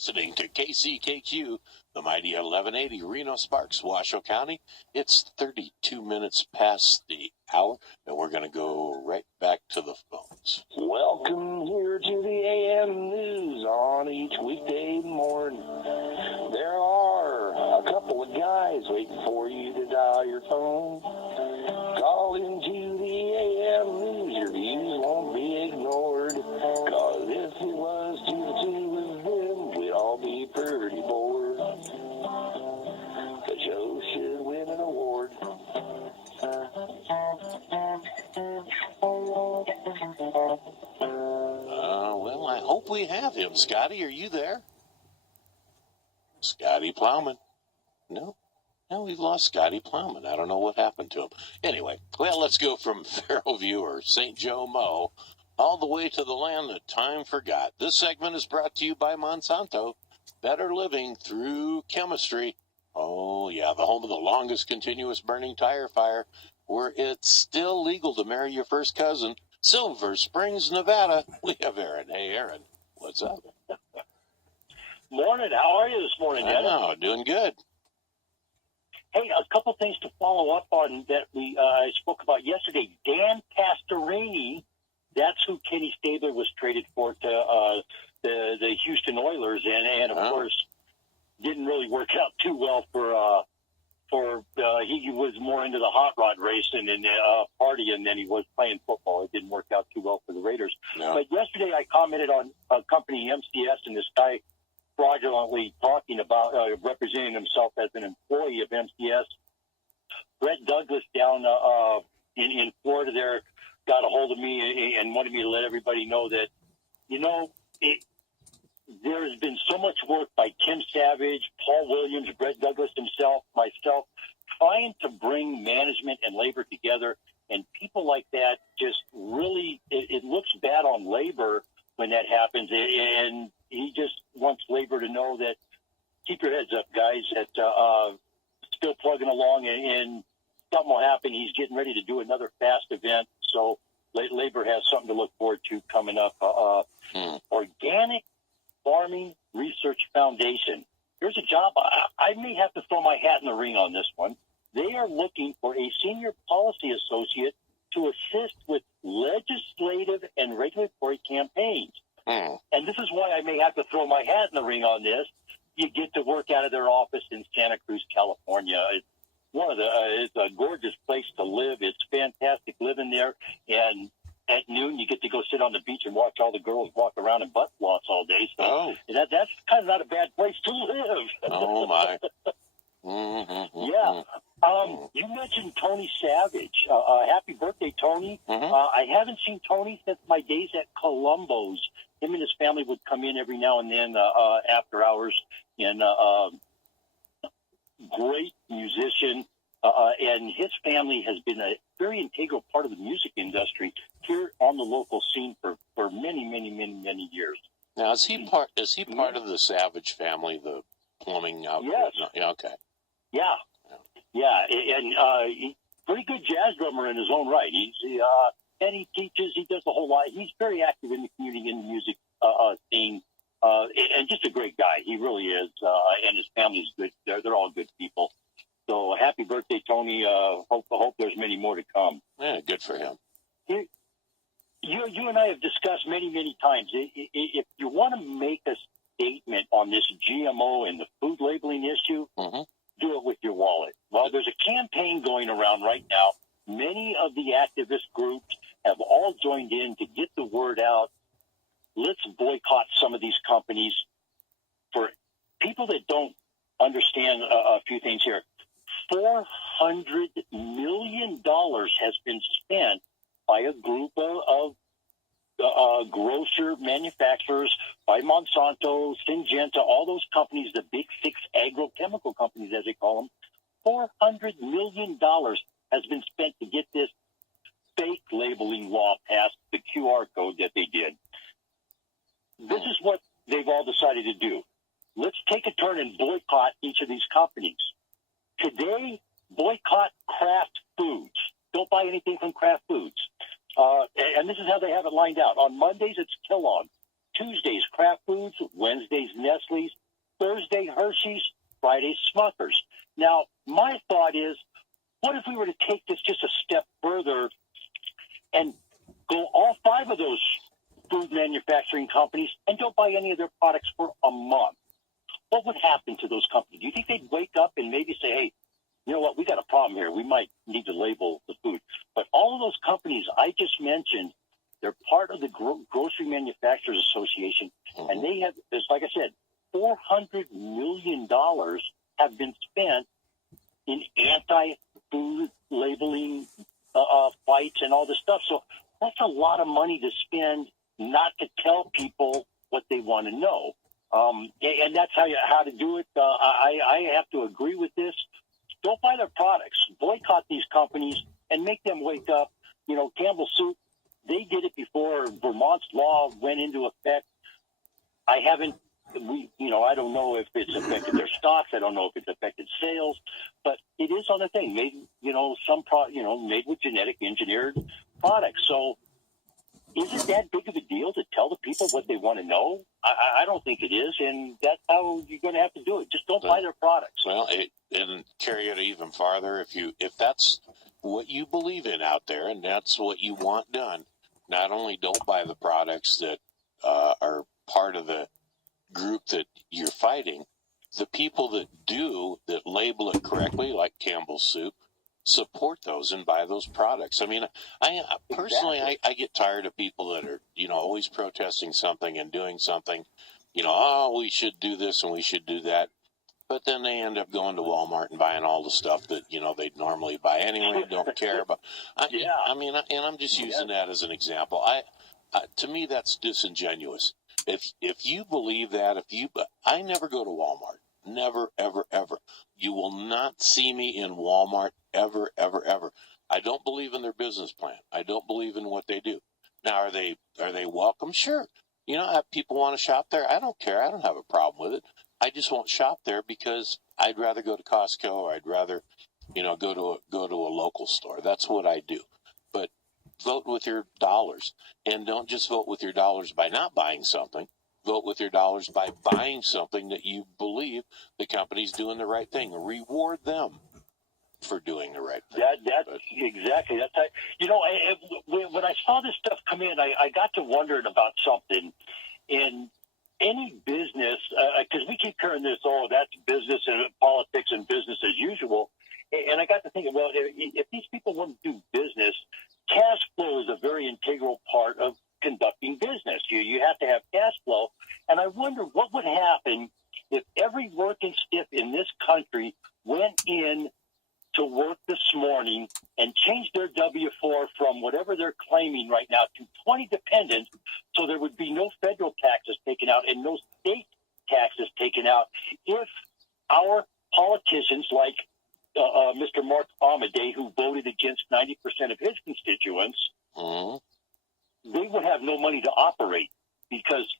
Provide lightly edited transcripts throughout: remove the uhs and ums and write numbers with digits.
Listening to KCKQ, the mighty 1180 Reno Sparks, Washoe County. It's 32 minutes past the hour, and we're going to go right back to the phones. Welcome here to the AM News on each weekday morning. There are a couple of guys waiting for you to dial your phone. Call into the AM News. Your views won't be ignored. Cause if it was to the two of them, we'd all be pretty bored. The show should win an award. Well, I hope we have him. Scotty, are you there? Scotty Plowman. No, we've lost Scotty Plowman. I don't know what happened to him. Anyway, well, let's go from Fairview or St. Joe Mo all the way to the land that time forgot. This segment is brought to you by Monsanto. Better living through chemistry. Oh, yeah, the home of the longest continuous burning tire fire, where it's still legal to marry your first cousin. Silver Springs, Nevada. We have Aaron. Hey, Aaron, what's up? Morning. How are you this morning, Dennis? Oh, doing good. Hey, a couple things to follow up on that I spoke about yesterday. Dan Pastorini, that's who Kenny Stabler was traded for to the Houston Oilers, and of course didn't really work out too well for he was more into the hot rod racing and partying than he was playing football. It didn't work out too well for the Raiders. No. But yesterday I commented on a company, MCS, and this guy fraudulently talking about representing himself as an employee of MCS. Bret Douglas down in Florida there got a hold of me and wanted me to let everybody know that, there has been so much work by Tim Savage, Paul Williams, Bret Douglas himself, myself, trying to bring management and labor together. And people like that just really, it looks bad on labor when that happens. And he just wants labor to know that, keep your heads up, guys, that still plugging along and something will happen. He's getting ready to do another fast event. So labor has something to look forward to coming up. Organic Farming Research Foundation. Here's a job. I may have to throw my hat in the ring on this one. They are looking for a senior policy associate to assist with legislative and regulatory campaigns. And this is why I may have to throw my hat in the ring on this. You get to work out of their office in Santa Cruz, California. It's it's a gorgeous place to live. It's fantastic living there. And at noon, you get to go sit on the beach and watch all the girls walk around in butt floss all day. So that's kind of not a bad place to live. Oh, my. Yeah. You mentioned Tony Savage. Happy birthday, Tony. I haven't seen Tony since my days at Columbo's. Him and his family would come in every now and then after hours. And great musician. And his family has been a very integral part of the music industry here on the local scene for many, many, many, many years. Now, is he part of the Savage family, the plumbing outfit? Yes. No, yeah, okay. Yeah. And he's pretty good jazz drummer in his own right. And he teaches. He does a whole lot. He's very active in the community, in the music scene, and just a great guy. He really is. And his family's good. They're all good people. So happy birthday, Tony. Hope there's many more to come. Yeah, good for him. You and I have discussed many, many times. If you want to make a statement on this GMO and the food labeling issue, do it with your wallet. Well, there's a campaign going around right now. Many of the activist groups have all joined in to get the word out. Let's boycott some of these companies. For people that don't understand a few things here, $400 million has been spent by a group of grocer manufacturers, by Monsanto, Syngenta, all those companies, the big six agrochemical companies, as they call them. $400 million has been spent to get this fake labeling law passed, the QR code that they did. This is what they've all decided to do. Let's take a turn and boycott each of these companies. Today, boycott Kraft Foods. Don't buy anything from Kraft Foods. And this is how they have it lined out. On Mondays, it's Kellogg. Tuesdays, Kraft Foods. Wednesdays, Nestle's. Thursday, Hershey's. Friday, Smuckers. Now, my thought is, what if we were to take this just a step further and go all 5 of those food manufacturing companies and don't buy any of their products for a month? What would happen to those companies? Do you think they'd wake up and maybe say, hey, you know what, we got a problem here. We might need to label the food. But all of those companies I just mentioned, they're part of the Grocery Manufacturers Association, and they have, like I said, $400 million have been spent in anti-food labeling fights and all this stuff. So that's a lot of money to spend not to tell people what they want to know. And that's how to do it. I have to agree with this. Don't buy their products. Boycott these companies and make them wake up. You know, Campbell Soup, they did it before Vermont's law went into effect. I don't know if it's affected their stocks. I don't know if it's affected sales, but it is on the thing. Made, made with genetic engineered products. So is it that big of a deal to tell the people what they want to know? I don't think it is, and that's how you're going to have to do it. Just don't buy their products. Well, and carry it even farther. If that's what you believe in out there, and that's what you want done, not only don't buy the products that are part of the group that you're fighting, the people that do, that label it correctly, like Campbell's Soup, support those and buy those products. I mean, I personally, I get tired of people that are, always protesting something and doing something, we should do this and we should do that. But then they end up going to Walmart and buying all the stuff that, they'd normally buy anyway, don't care about. I'm just using that as an example. To me, that's disingenuous. If you believe that, I never go to Walmart. Never, ever, ever. You will not see me in Walmart ever, ever, ever. I don't believe in their business plan. I don't believe in what they do. Now, are they welcome? Sure. If people want to shop there, I don't care. I don't have a problem with it. I just won't shop there because I'd rather go to Costco, or I'd rather, go to a local store. That's what I do. But vote with your dollars, and don't just vote with your dollars by not buying something. Vote with your dollars by buying something that you believe the company's doing the right thing. Reward them for doing the right thing. Exactly. That's when I saw this stuff come in, I got to wondering about something. In any business, because we keep hearing this, that's business and politics and business as usual. And I got to thinking, well, if these people want to do business, cash flow is a very integral part of conducting business. You have to have cash flow. And I wonder what would happen if every working stiff in this country went in to work this morning and changed their W-4 from whatever they're claiming right now to 20 dependent, so there would be no federal taxes taken out and no state taxes taken out if our politicians like Mr. Mark Amade, who voted against 90% of his constituents, they would have no money to operate because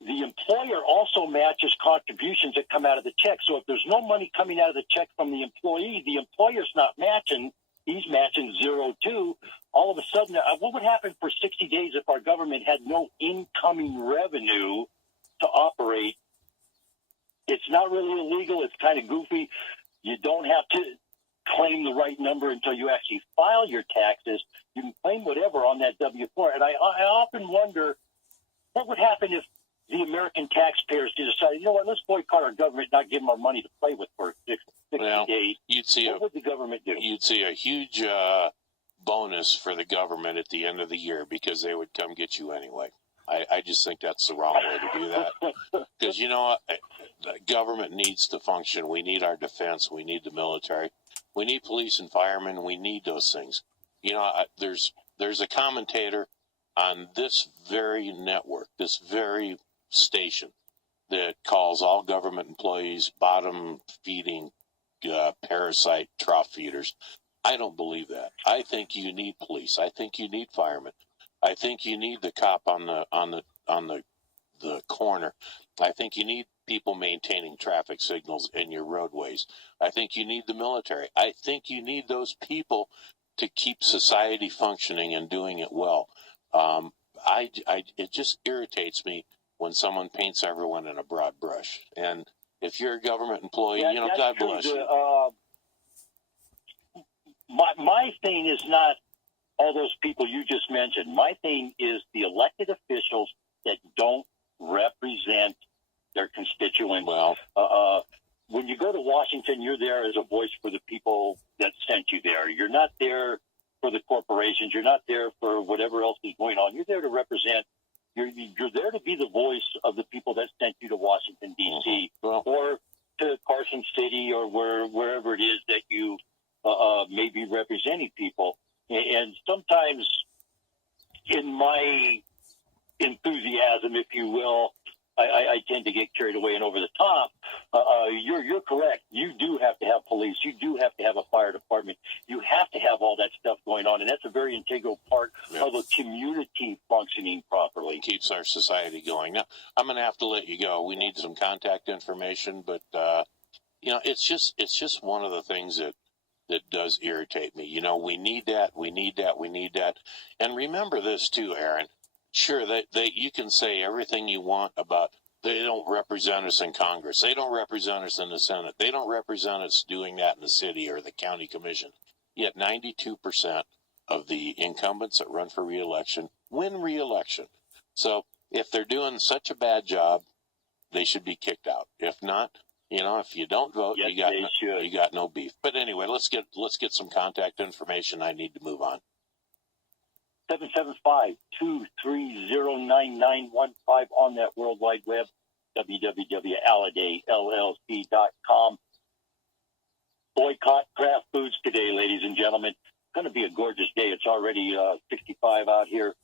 the employer also matches contributions that come out of the check. So if there's no money coming out of the check from the employee, the employer's not matching. He's matching 0 too. All of a sudden, what would happen for 60 days if our government had no incoming revenue to operate? It's not really illegal. It's kind of goofy. You don't have to claim the right number until you actually file your taxes. You can claim whatever on that W-4. And I often wonder what would happen if the American taxpayers decided, you know what, let's boycott our government, not give them our money to play with for 60 days. What would the government do? You'd see a huge bonus for the government at the end of the year because they would come get you anyway. I just think that's the wrong way to do that. Because, the government needs to function. We need our defense. We need the military. We need police and firemen. We need those things. There's a commentator on this very network, this very station, that calls all government employees bottom-feeding parasite trough feeders. I don't believe that. I think you need police. I think you need firemen. I think you need the cop on the corner. I think you need people maintaining traffic signals in your roadways. I think you need the military. I think you need those people to keep society functioning and doing it well. it just irritates me when someone paints everyone in a broad brush. And if you're a government employee, God bless you. My thing is not all those people you just mentioned. My thing is the elected officials that don't represent their constituents. Well, when you go to Washington, you're there as a voice for the people that sent you there. You're not there for the corporations. You're not there for whatever else is going on. You're there to represent. You're there to be the voice of the people that sent you to Washington, D.C., or to Carson City, or wherever it is that you may be representing people. And sometimes in my enthusiasm, if you will, I tend to get carried away and over the top. You're correct. You do have to have police. You do have to have a fire department. You have to have all that stuff going on, and that's a very integral part of a community functioning properly. It keeps our society going. Now, I'm going to have to let you go. We need some contact information, but it's just one of the things that does irritate me. We need that. We need that. We need that. And remember this too, Aaron. Sure, you can say everything you want about they don't represent us in Congress. They don't represent us in the Senate. They don't represent us doing that in the city or the county commission. Yet 92% of the incumbents that run for re-election win re-election. So if they're doing such a bad job, they should be kicked out. If not, if you don't vote, yes, you got no beef. But anyway, let's get some contact information. I need to move on. 775-230-9915 on that World Wide Web, www.alladayllc.com. Boycott craft foods today, ladies and gentlemen. It's going to be a gorgeous day. It's already 65 out here.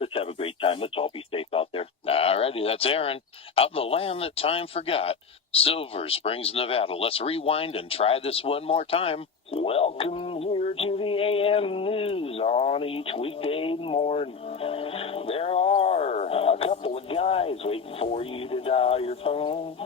Let's have a great time. Let's all be safe out there. All righty, that's Aaron. Out in the land that time forgot, Silver Springs, Nevada. Let's rewind and try this one more time. Welcome here to the AM News on each weekday morning. There are a couple of guys waiting for you to dial your phone.